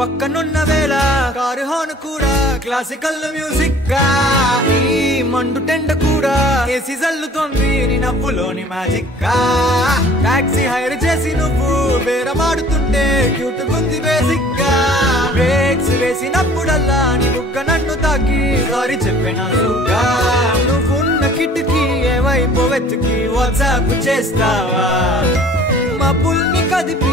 పక్కనున్న వేళ car horn కూడా క్లాసికల్ మ్యూజిక్ గా ఈ మండు టెండ కూడా ఏసీ జల్లుతోంది నీ నవ్వులోని మ్యాజిక్ గా టాక్సీ హైర్ చేసి నువ్వు బేరమాడుతుంటే క్యూట్ గుంది బేసిక్ గా బ్రేక్స్ వేసినప్పుడల్లా నీ బుగ్గ నన్ను తాకి సారీ చెప్పినా నువ్వున్న కిటికీ ఏ వైపు వెతికి వాట్సాప్ చేస్తావా మా పుల్ని కదిపి